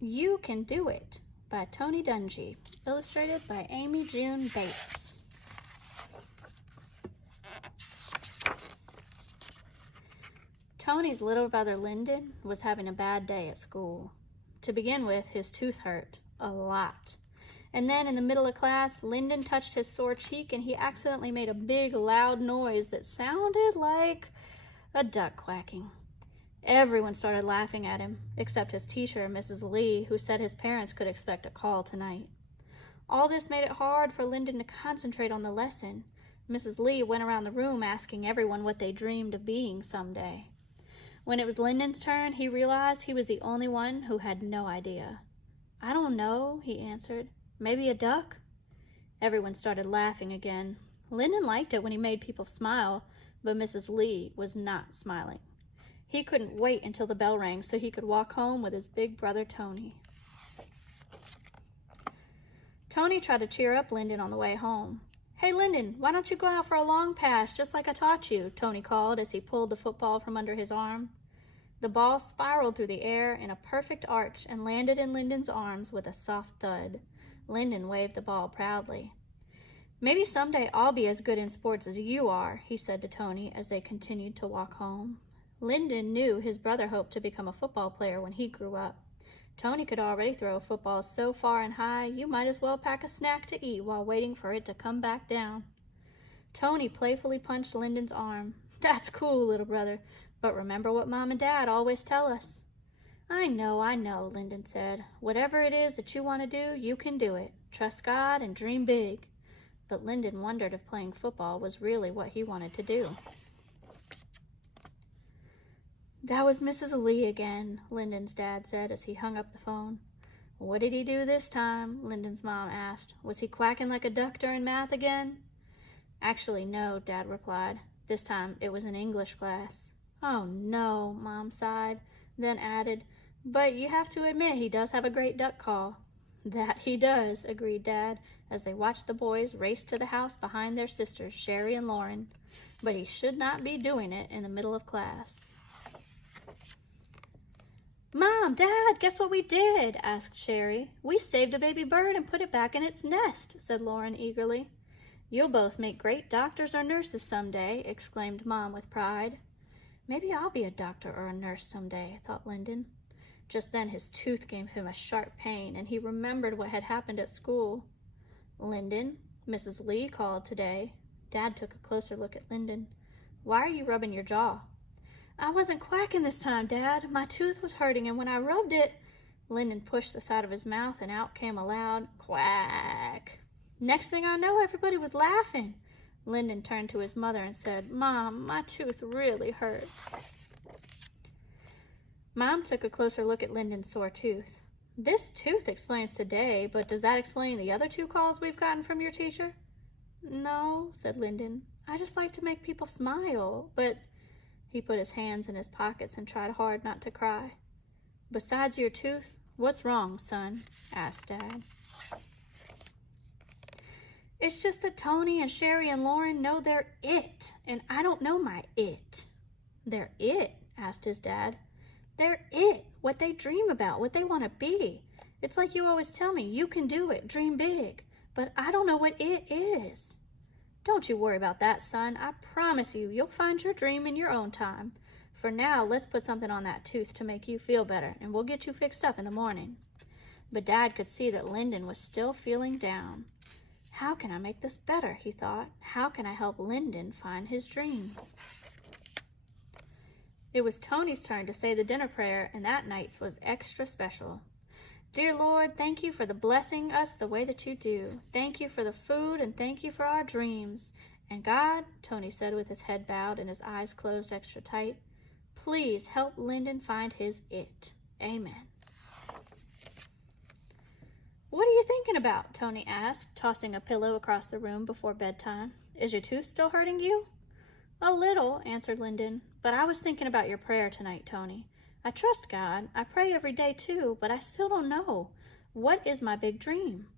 You Can Do It by Tony Dungy, illustrated by Amy June Bates. Tony's little brother Lyndon was having a bad day at school. To begin with, his tooth hurt a lot. And then in the middle of class, Lyndon touched his sore cheek and he accidentally made a big, loud noise that sounded like a duck quacking. Everyone started laughing at him, except his teacher, Mrs. Lee, who said his parents could expect a call tonight. All this made it hard for Lyndon to concentrate on the lesson. Mrs. Lee went around the room asking everyone what they dreamed of being someday. When it was Lyndon's turn, he realized he was the only one who had no idea. "I don't know," he answered. "Maybe a duck?" Everyone started laughing again. Lyndon liked it when he made people smile, but Mrs. Lee was not smiling. He couldn't wait until the bell rang so he could walk home with his big brother Tony. Tony tried to cheer up Lyndon on the way home. "Hey, Lyndon, why don't you go out for a long pass just like I taught you?" Tony called as he pulled the football from under his arm. The ball spiraled through the air in a perfect arch and landed in Lyndon's arms with a soft thud. Lyndon waved the ball proudly. "Maybe someday I'll be as good in sports as you are," he said to Tony as they continued to walk home. Lyndon knew his brother hoped to become a football player when he grew up. Tony could already throw a football so far and high, you might as well pack a snack to eat while waiting for it to come back down. Tony playfully punched Lyndon's arm. "That's cool, little brother, but remember what Mom and Dad always tell us." I know, Lyndon said. "Whatever it is that you want to do, you can do it. Trust God and dream big." But Lyndon wondered if playing football was really what he wanted to do. "That was Mrs. Lee again," Lyndon's dad said as he hung up the phone. "What did he do this time?" Lyndon's mom asked. "Was he quacking like a duck during math again?" "Actually, no," Dad replied. "This time it was in English class." "Oh, no," Mom sighed, then added, "But you have to admit he does have a great duck call." "That he does," agreed Dad, as they watched the boys race to the house behind their sisters, Sherry and Lauren. But he should not be doing it in the middle of class. "Mom, Dad, guess what we did?" asked Sherry. "We saved a baby bird and put it back in its nest," said Lauren eagerly. "You'll both make great doctors or nurses someday," exclaimed Mom with pride. "Maybe I'll be a doctor or a nurse someday," thought Lyndon. Just then his tooth gave him a sharp pain, and he remembered what had happened at school. "Lyndon, Mrs. Lee called today." Dad took a closer look at Lyndon. "Why are you rubbing your jaw?" "I wasn't quacking this time, Dad. My tooth was hurting, and when I rubbed it..." Lyndon pushed the side of his mouth, and out came a loud quack. Next thing I know, everybody was laughing. Lyndon turned to his mother and said, "Mom, my tooth really hurts." Mom took a closer look at Lyndon's sore tooth. "This tooth explains today, but does that explain the other 2 calls we've gotten from your teacher?" "No," said Lyndon. "I just like to make people smile, but..." He put his hands in his pockets and tried hard not to cry. "Besides your tooth, what's wrong, son?" asked Dad. "It's just that Tony and Sherry and Lauren know they're it, and I don't know my it." "They're it?" asked his dad. "They're it, what they dream about, what they want to be. It's like you always tell me, you can do it, dream big, but I don't know what it is." "Don't you worry about that, son. I promise you, you'll find your dream in your own time. For now, let's put something on that tooth to make you feel better, and we'll get you fixed up in the morning." But Dad could see that Lyndon was still feeling down. "How can I make this better?" he thought. "How can I help Lyndon find his dream?" It was Tony's turn to say the dinner prayer, and that night's was extra special. "Dear Lord, thank you for the blessing us the way that you do. Thank you for the food, and thank you for our dreams. And God," Tony said with his head bowed and his eyes closed extra tight, "please help Lyndon find his it. Amen." "What are you thinking about?" Tony asked, tossing a pillow across the room before bedtime. "Is your tooth still hurting you?" "A little," answered Lyndon, "but I was thinking about your prayer tonight, Tony. I trust God. I pray every day too, but I still don't know. What is my big dream?"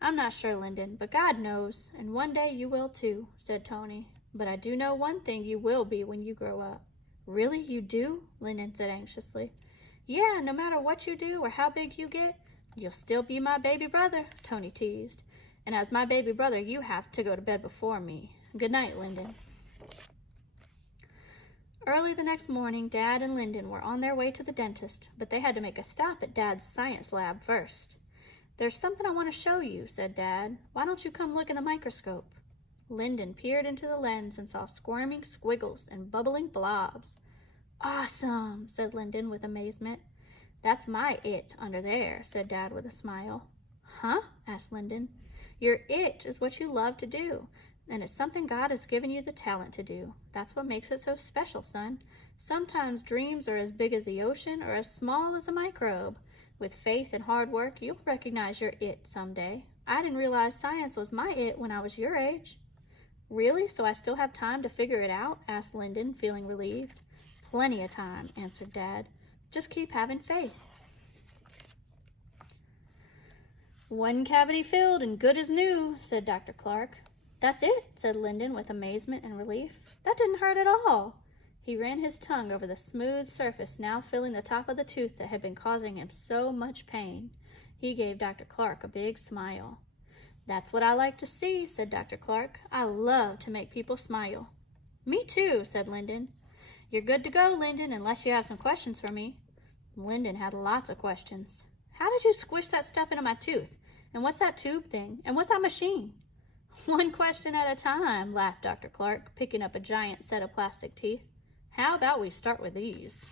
"I'm not sure, Lyndon, but God knows, and one day you will too," said Tony. "But I do know one thing you will be when you grow up." "Really, you do?" Lyndon said anxiously. Yeah, no matter what you do or how big you get, you'll still be my baby brother, Tony teased. And as my baby brother, you have to go to bed before me. Good night, Lyndon. Early the next morning, Dad and Lyndon were on their way to the dentist, but they had to make a stop at Dad's science lab first. There's something I want to show you, said Dad. Why don't you come look in the microscope? Lyndon peered into the lens and saw squirming squiggles and bubbling blobs. Awesome, said Lyndon with amazement. That's my it under there, said Dad with a smile. Huh? Asked Lyndon. Your it is what you love to do, and it's something God has given you the talent to do. That's what makes it so special, son. Sometimes dreams are as big as the ocean or as small as a microbe. With faith and hard work, you'll recognize your it someday. I didn't realize science was my it when I was your age. Really? So I still have time to figure it out? Asked Lyndon, feeling relieved. Plenty of time, answered Dad. Just keep having faith. One cavity filled and good as new, said Dr. Clark. That's it, said Lyndon with amazement and relief. That didn't hurt at all. He ran his tongue over the smooth surface now filling the top of the tooth that had been causing him so much pain. He gave Dr. Clark a big smile. That's what I like to see, said Dr. Clark. I love to make people smile. Me too, said Lyndon. You're good to go, Lyndon, unless you have some questions for me. Lyndon had lots of questions. How did you squish that stuff into my tooth? And what's that tube thing? And what's that machine? One question at a time, laughed Dr. Clark, picking up a giant set of plastic teeth. How about we start with these?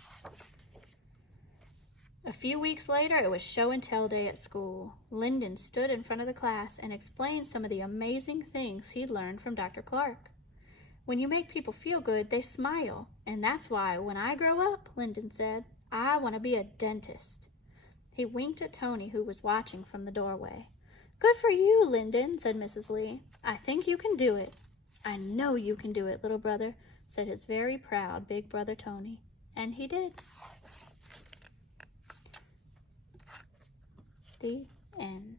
A few weeks later, it was show and tell day at school. Lyndon stood in front of the class and explained some of the amazing things he'd learned from Dr. Clark. When you make people feel good, they smile. And that's why, when I grow up, Lyndon said, I want to be a dentist. He winked at Tony, who was watching from the doorway. Good for you, Lyndon, said Mrs. Lee. I think you can do it. I know you can do it, little brother, said his very proud big brother Tony. And he did. The end.